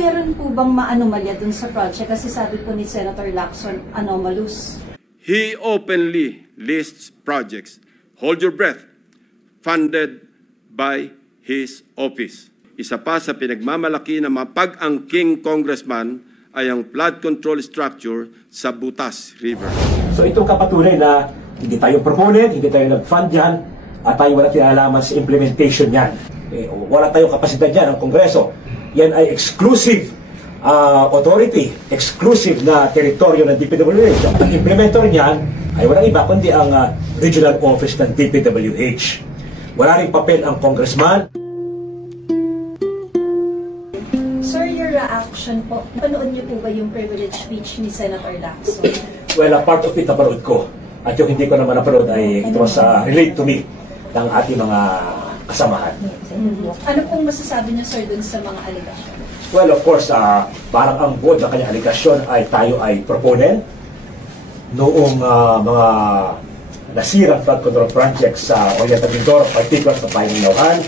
meron po bang maanomalya dun sa project? Kasi sabi po ni Senator Lacson, anomalous. He openly lists projects, hold your breath, funded by his office. Isa pa sa pinagmamalaki na mapag-angking congressman ay ang flood control structure sa Butas River. So itong kapatunay na hindi tayo proponent, hindi tayo nag-fund yan, at tayo wala kinalaman sa implementation yan. Wala tayong kapasidad yan ng Kongreso. Yan ay exclusive authority, exclusive na teritoryo ng DPWH. Ang implementer niyan ay walang iba kundi ang regional office ng DPWH. Wala rin papel ang congressman. Sir, your reaction po, napanood niyo po ba yung privilege speech ni Senator Lacson? Well, a part of it napanood ko. At yung hindi ko naman napanood ay ito was relate to me ng ating mga kasamahan. Ano pong masasabi niyo, sir, dun sa mga allegation? Well, of course, parang ang buod ng kanyang allegation ay tayo ay proponent noong mga nasirang flood control projects sa Oriental Mindoro, particular sa Painauhan.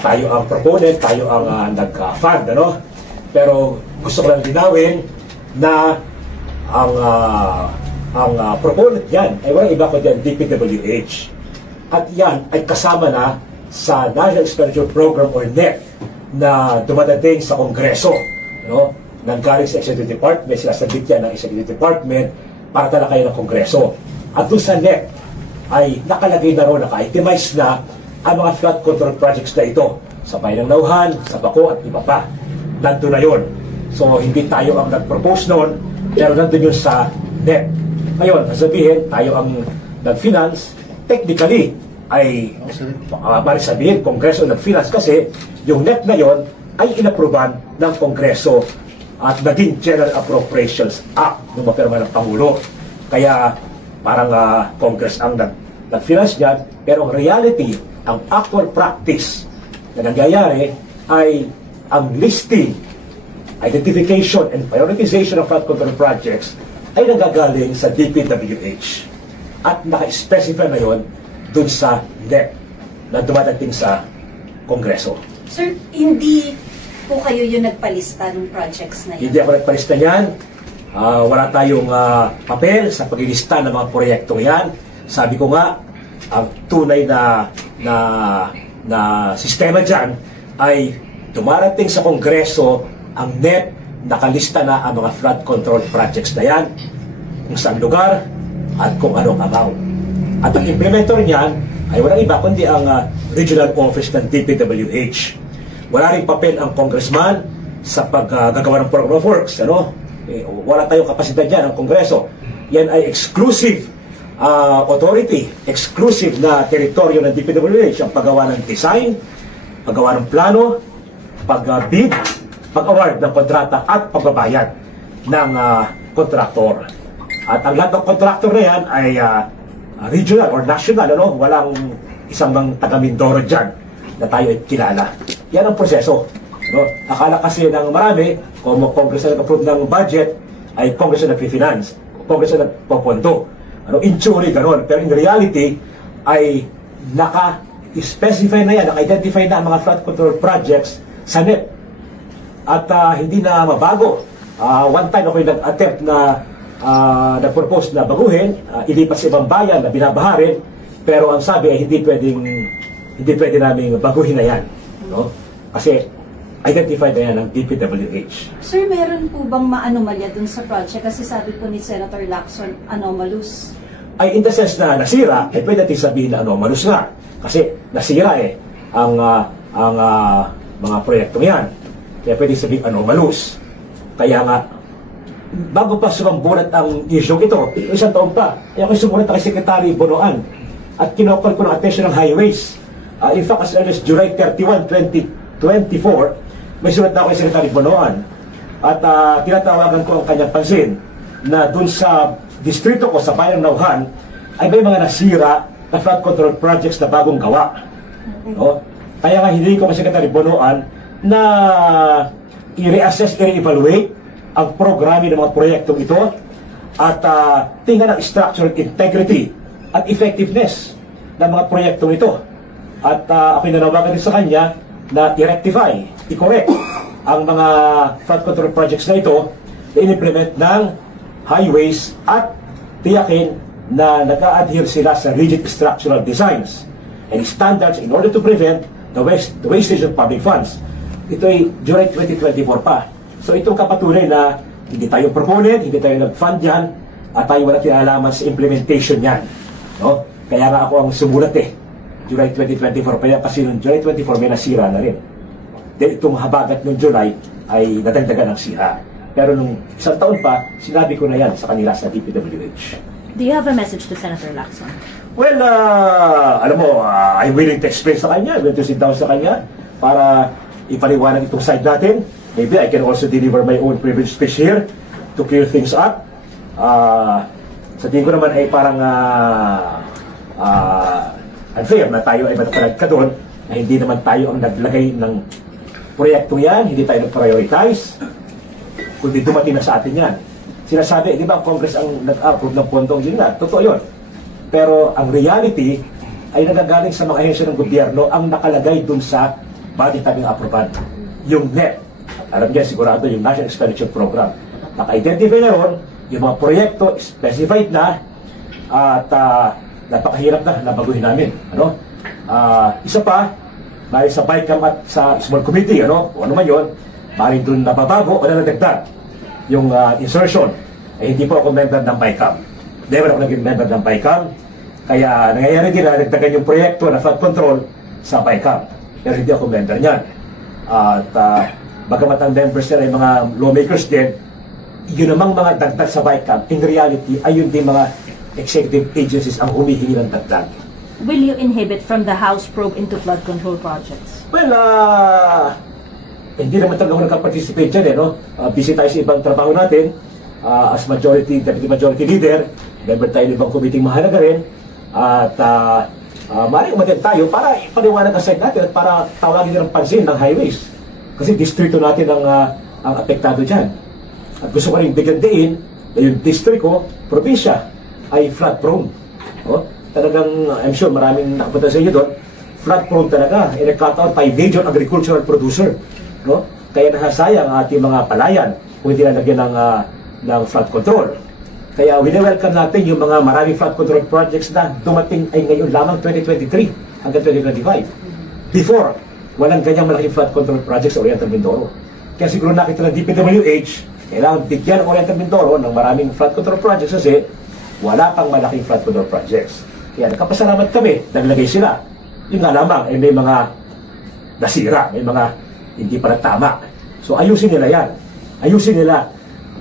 Tayo ang proponent, tayo ang nag-fund, ano? Pero gusto ko lang linawin na ang proponent yan ay walang iba ko dyan, DPWH. At yan ay kasama na sa National Expenditure Program or NEP na dumadating sa Kongreso. No? Nanggaling sa Executive Department, sinasabit yan ng Executive Department para talakayin ng Kongreso. At doon sa NEP ay nakalagay na rin, naka-itemize na ang mga flood control projects na ito sa Painauhan, sa Baco at iba pa. Nandun na yun. So hindi tayo ang nag-propose noon, pero nandun yun sa NEP. Ngayon, sabihin, tayo ang nag-finance, technically, ay sabihin, Kongreso nag-finance kasi yung NEP na yon ay inaproban ng Kongreso at naging General Appropriations Act nung mapirma ng Pangulo. Kaya parang Congress ang nag-finance niyan, pero ang reality, ang actual practice na nangyayari ay ang listing, identification, and prioritization of flood control projects ay nagagaling sa DPWH. At naka-specify na yon dun sa NEP na dumadating sa Kongreso. Sir, hindi po kayo yung nagpalista ng projects na yan? Hindi ako nagpalista niyan. Wala tayong papel sa paglilista ng mga proyektong yan. Sabi ko nga, ang tunay na sistema dyan ay dumarating sa Kongreso ang NEP, nakalista na ang mga flood control projects na yan, kung saan lugar at kung anong amount. At ang implementer niyan ay walang iba kundi ang regional office ng DPWH. Wala rin papel ang congressman sa paggagawa ng program of works. Ano? Wala tayong kapasidad dyan ang Kongreso. Yan ay exclusive authority, exclusive na teritoryo ng DPWH, ang paggawa ng design, paggawa ng plano, pag-bid, pag-award ng kontrata at pagbabayad ng kontraktor. At ang lahat ng kontraktor na yan ay regional or national, ano? Walang isang mang taga-Mindoro dyan na tayo ay kilala. Yan ang proseso. No? Akala kasi ng marami, kung Congress na nag-approve ng budget, ay Congress na nag-finance, Congress na nagpopondo. Ano, in theory, gano'n. Pero in reality, ay naka-specify na yan, naka-identify na ang mga flood control projects sa NEP. At hindi na mabago. One time ako yung nag-attempt na nag-propose na baguhin, ilipat sa ibang bayan na binabaharin, pero ang sabi ay hindi pwede namin baguhin na yan. No? Kasi identified na yan ng DPWH. Sir, meron po bang maanomalya dun sa project? Kasi sabi po ni Senator Lacson, anomalous. Ay, in the sense na nasira, eh pwede natin sabihin na anomalous nga. Kasi nasira ang mga proyektong yan. Kaya pwede sabihin anomalous. Kaya nga, bago pa sumambulat ang issue ito, isang taon pa, kaya ako sumulat kay Secretary Bonoan at kinokol ko ng attention ng highways. In fact, as early as July 31, 2024, may sulat na ako kay Secretary Bonoan at tinatawagan ko ang kanyang pansin na dun sa distrito ko sa Painauhan ay may mga nasira na flood control projects na bagong gawa. No? Kaya nga hindi ko kay Secretary Bonoan na i-reassess, i-evaluate ang programa ng mga proyektong ito at tingnan ang structural integrity at effectiveness ng mga proyektong ito. At ako'y nanawagan din sa kanya na i-rectify, i-correct ang mga flood control projects na ito in-implement ng highways at tiyakin na nag-a-adhere sila sa rigid structural designs and standards in order to prevent the wastage of public funds. Ito ay July 2024 pa. So itong kapatunay na hindi tayo proponent, hindi tayo nag-fund yan, at tayo wala kinalaman sa implementation yan. No? Kaya nga ako ang sumulat July 2024 pa yan, kasi noong July 24 may nasira na rin. Then itong habagat noong July ay nadagdagan ng sira. Pero nung isang taon pa, sinabi ko na yan sa kanila sa DPWH. Do you have a message to Senator Lacson? Well, alam mo, I'm willing to explain sa kanya, willing to sit down sa kanya para ipaliwanag itong side natin. Maybe I can also deliver my own privilege speech here to clear things up. Sa tingin ko naman ay parang unfair na tayo ay matapalag ka doon na hindi naman tayo ang naglagay ng proyektong yan, hindi tayo nag-prioritize, kundi dumating na sa atin yan. Sinasabi, di ba ang Congress ang nag-approve ng pondong yun na, totoo yun. Pero ang reality ay nagagaling sa mga ahensya ng gobyerno ang nakalagay dun sa budget namin aproban. Yung NEP, alam niya sigurado yung National Expenditure Program. Naka-identify na ron, yung mga proyekto specified na at napakahirap na baguhin namin. Ano? Isa pa, dahil sa BICAM at sa small committee, ano man yun, dahil dun nababago o nadagdag yung insertion, hindi po ako member ng BICAM. Never ako naging member ng BICAM. Kaya nangyayari din na nagdagan yung proyekto na flood control sa BICAM. Pero hindi ako member niyan. At bagamat ang members nila ay mga lawmakers din, yun namang mga dagdag sa BICAM, in reality, ay yun din mga executive agencies ang humihingi ng dagdag. Will you inhibit from the House probe into flood control projects? Well, hindi naman talaga ako nakaparticipate dyan, no? Busy tayo sa ibang trabaho natin. As deputy majority leader, member tayo ng ibang committee mahalaga rin. At maaaring umatin tayo para ipaliwanag ang side natin at para tawagin ng pansin ng highways. Kasi distrito natin ang apektado dyan. At gusto ko rin bigyan diin na yung distrito, probinsya, ay flood prone. Talagang, I'm sure maraming nakapunta sa inyo doon, flood prone talaga. Inakataon tayo major agricultural producer. No? Kaya nasasayang ang ating mga palayan kung hindi nalagyan ng flood control. Kaya wini-welcome natin yung mga maraming flood control projects na dumating ay ngayon lamang 2023 hanggang 2025. Before, walang ganyang malaking flood control projects sa Oriental Mindoro. Kaya siguro nakita ng DPWH, kailangan bigyan ng Oriental Mindoro ng maraming flood control projects kasi wala pang malaking flood control projects. Kaya nakapasalamat kami, naglagay sila. Yun nga lamang, may mga nasira, may mga hindi pa tama. So ayusin nila yan. Ayusin nila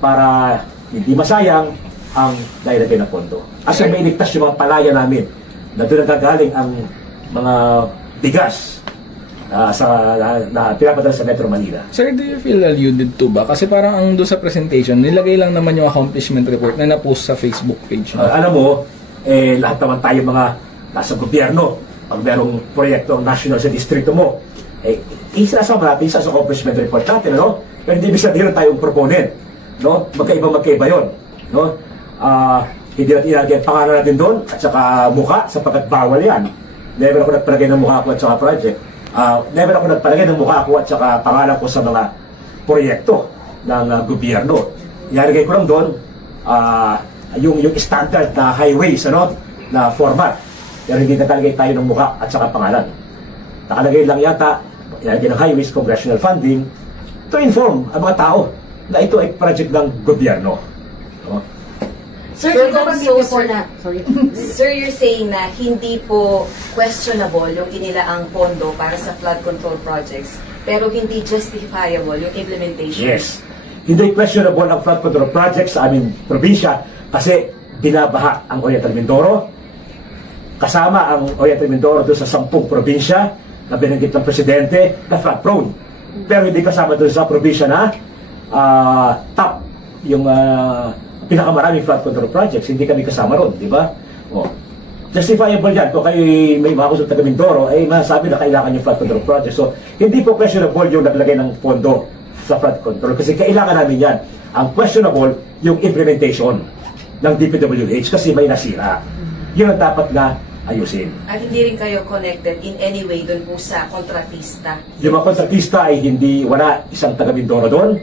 para hindi masayang ang nailagay na pondo. At may iligtas yung mga palaya namin na doon nagagaling ang mga bigas na pinapadala sa Metro Manila. Sir, do you feel alluded to ba? Kasi parang ang doon sa presentation, nilagay lang naman yung accomplishment report na na-post sa Facebook page. Alam mo, lahat naman tayo mga nasa gobyerno. Pag merong proyekto national sa distrito mo, isasama natin sa accomplishment report natin, no? Pero hindi ibig sabihin tayong proponent, no? Magkaiba yun, no? Hindi natin ilagay ang pangalan natin doon at saka mukha sapagkat bawal yan. Never ako nagpalagay ng mukha ko at saka project. Never ako nagpalagay ng mukha ko at saka pangalan ko sa mga proyekto ng gobyerno. Ilalagay ko lang doon yung standard na highways, ano? Na format. Pero hindi nakalagay tayo ng mukha at saka pangalan. Nakalagay lang yata ilalagay ng highways, congressional funding to inform ang mga tao na ito ay project ng gobyerno. No? Sir, Sir, you're saying na hindi po questionable yung inilaang pondo para sa flood control projects, pero hindi justifiable yung implementation. Yes. Hindi questionable ang flood control projects sa aming probinsya kasi binabaha ang Oriental Mindoro. Kasama ang Oriental Mindoro doon sa 10 probinsya na binanggit ng Presidente na flood prone. Pero hindi kasama doon sa probinsya na top yung pinakamaraming flood control projects. Hindi kami kasama ron, di ba? Justifiable yan. Kung kayo may mga kusog taga Mindoro, ay masasabi na kailangan yung flood control project. So, hindi po questionable yung naglagay ng pondo sa flood control kasi kailangan namin yan. Ang questionable, yung implementation ng DPWH kasi may nasira. Yun ang dapat na ayusin. At hindi rin kayo connected in any way doon po sa kontratista? Yung mga kontratista ay wala isang taga-Mindoro doon,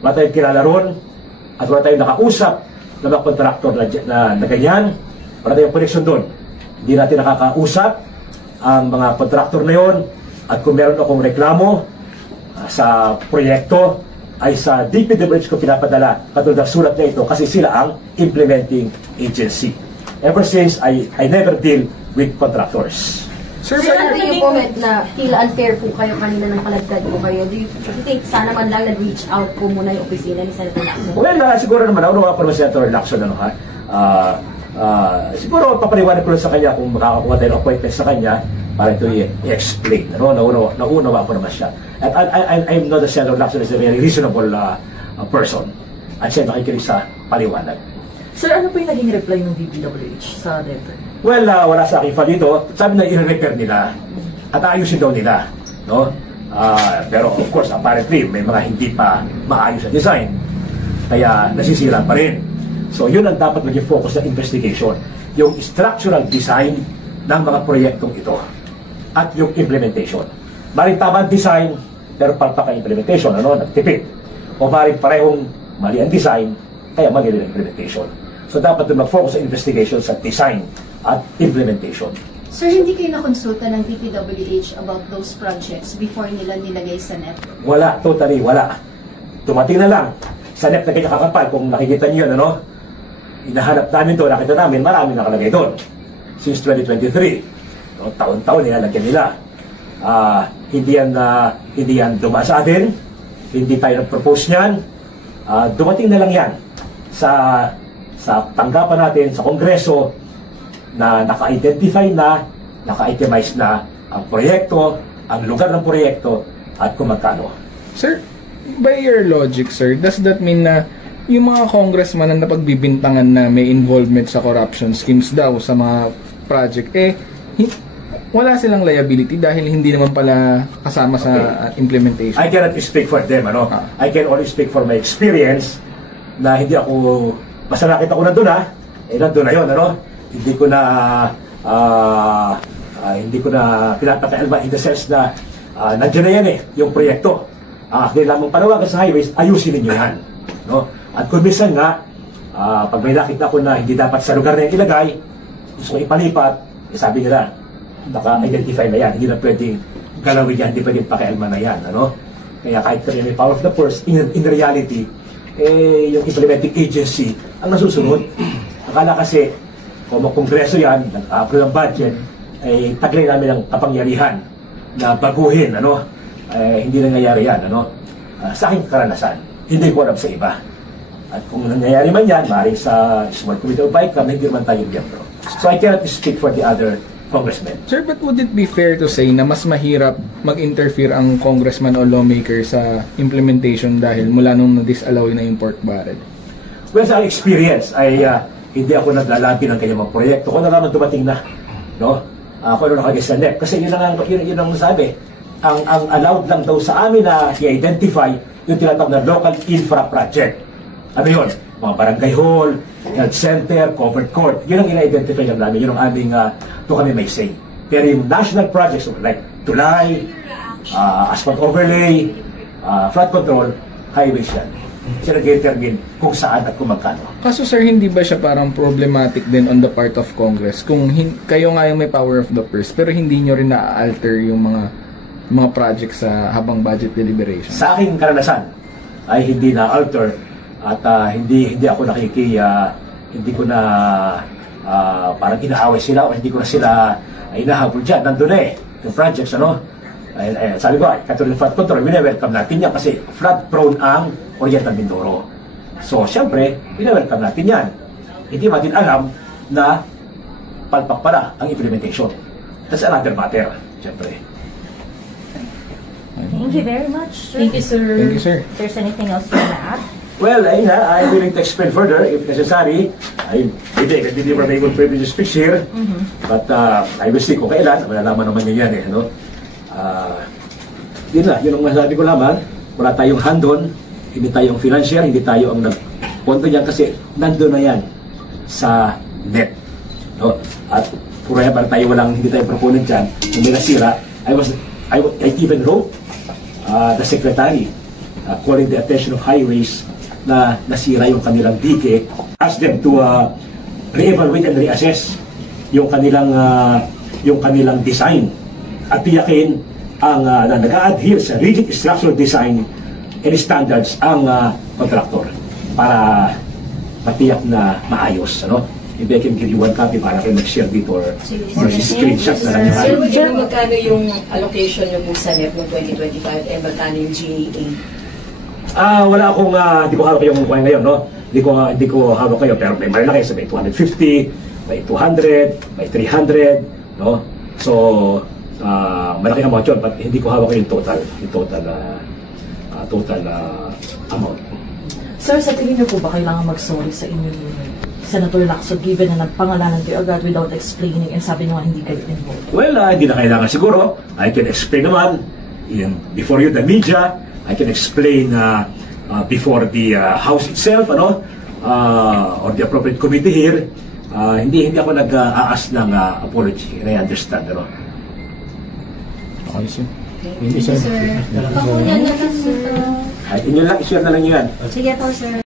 wala tayong kilala ron, at wala tayong nakausap na mga kontraktor na ganyan, wala tayong connection doon. Hindi natin nakakausap ang mga kontraktor na yon, at kung meron akong reklamo sa proyekto, ay sa DPWH ko pinapadala katulad ng sulat na ito kasi sila ang implementing agency. Ever since, I never deal with contractors. Sir, ano yung comment na tila unfair po kayo kanina ng kalagdag po kayo? Do you think sana man lang nag-reach out po muna yung opisina ni Senator Lacson? Well, siguro naman, naunawa ko naman Senator Lacson, siguro papaliwanag ko lang sa kanya kung makakakuha tayo ng appointment sa kanya para ito i-explain. Naunawa ko naman siya. At I'm not a Senator Lacson is a very reasonable person. At siya nakikinig sa paliwanag. Sir, ano po yung naging reply ng DPWH sa letter? Well, wala sa aking file dito. Sabi na i-repair nila at ayusin daw nila. No? Pero of course, apparently, may mga hindi pa maayos sa design. Kaya nasisira pa rin. So yun ang dapat maging focus ng investigation. Yung structural design ng mga proyektong ito at yung implementation. Maring tama ang design, pero palpak ang implementation, nagtipid. O maring parehong mali ang design, kaya mali rin ang implementation. So dapat doon mag-focus sa investigation sa design at implementation. Sir, hindi kayo nakonsulta ng DPWH about those projects before nila nilagay sa NEP? Wala, totally wala. Tumating na lang sa NEP na kanya kakapal, kung nakikita niyo yun, hinahanap namin doon, nakita namin, marami nakalagay doon. Since 2023, taon-taon nilalagyan nila. Hindi yan dumaan sa atin, hindi tayo nag-propose niyan. Dumating na lang yan sa tanggapan natin sa Kongreso na naka-identify na, naka-itemize na ang proyekto, ang lugar ng proyekto, at kung magkano. Sir, by your logic, sir, does that mean na yung mga congressman na napagbibintangan na may involvement sa corruption schemes daw sa mga project, wala silang liability dahil hindi naman pala kasama sa implementation? I cannot speak for them, I can only speak for my experience na hindi ako, basta nakita ko nandun nandun na yun, hindi ko na pinapakaialma in the sense na nandiyan na yan yung proyekto. Kaya lamang panawagan sa highways, ayusin ninyo yan. At kung minsan nga, pag may nakita ko na hindi dapat sa lugar na yung ilagay, gusto ko ipalipat, sabi nila, naka-identify na yan, hindi na pwedeng galawin yan, hindi pwedeng pakialma na yan. Kaya kahit kami may power of the purse, in reality, yung implementing agency ang nasusunod. Akala kasi, kung kongreso yan, nag-approve ng budget, taglay namin ang kapangyarihan na baguhin, hindi nangyayari yan, sa aking karanasan, hindi ko alam sa iba. At kung nangyayari man yan, maaaring sa Small Committee of BICAM, hindi naman tayo miyembro. So I cannot speak for the other congressmen. Sir, but would it be fair to say na mas mahirap mag-interfere ang congressman o lawmaker sa implementation dahil mula nung na-disallow na yung pork barrel? Well, sa experience ay hindi ako naglalabi ng kanyang mga proyekto. Kung naman dumating na, ako nakagay sa NEP. Kasi yun ang sabi. Ang allowed lang daw sa amin na i-identify yung tinatawag na local infra project. Ano yun? Mga barangay hall, health center, covered court. Yun ang ina-identify lang namin. Yun ang aming, doon kami may say. Pero yung national projects like tulay, asphalt overlay, flood control, highways yan. Siya nag-determine kung saan at kung magkano. Kaso sir, hindi ba siya parang problematic din on the part of Congress? Kung kayo nga yung may power of the purse, pero hindi nyo rin na-alter yung mga projects sa habang budget deliberation? Sa aking karanasan ay hindi na-alter at hindi ako hindi ko na parang inaaway sila o hindi ko na sila inahabol dyan. Nandun yung projects, sabi ko, katulad ng flood control, wina-welcome natin yan kasi flood-prone ang Oriental Mindoro. So, siyempre, wina-welcome natin yan. Hindi natin alam na palpak pala ang implementation. That's another matter, siyempre. Thank you very much, sir. Thank you, sir. Thank you, sir. If there's anything else you want to add? Well, I'm willing to explain further if necessary. Hindi naman may good privilege speech here. But I will see kung kailan. Malalaman naman niya yan yun ang masasabi ko lamang. Wala tayong handon, hindi tayong financier, hindi tayo ang nagponto yan kasi nandun na yan sa NEP. At forever tayo hindi tayo proponent dyan, kung may nasira, I even wrote the secretary calling the attention of highways na nasira yung kanilang dike, ask them to re-evaluate and reassess yung kanilang design at tiyakin ang na nag-a-adhere sa rigid structural design and standards ang contractor para matiyak na maayos, ano? Maybe I can give you one copy para kayo mag-share dito or screenshot na lang Sir, yung magkano yung allocation nyo po sa NEP noong 2025 and magkano yung GAA? Wala akong, hindi ko hawak yung kuha ngayon, no? Hindi ko hawak kayo, pero may malalaki sa may 250, may 200, may 300, no? So, malaki amount yun, but hindi ko hawak yung total amount. Sir, sa tingin niyo po ba kailangan mag-sorry sa inyo ni Senator Lacson given na nagpangalanan kayo agad without explaining and sabi nyo hindi kayo involved? Well, hindi na kailangan siguro. I can explain naman before you, the media. I can explain before the House itself, ano, or the appropriate committee here. Hindi ako nag-aas ng apology, and I understand, ano. Okay, sir. Thank you, sir. Pakunan na lang, sir. Inyo lang, i-share na lang yan. Sige po, sir.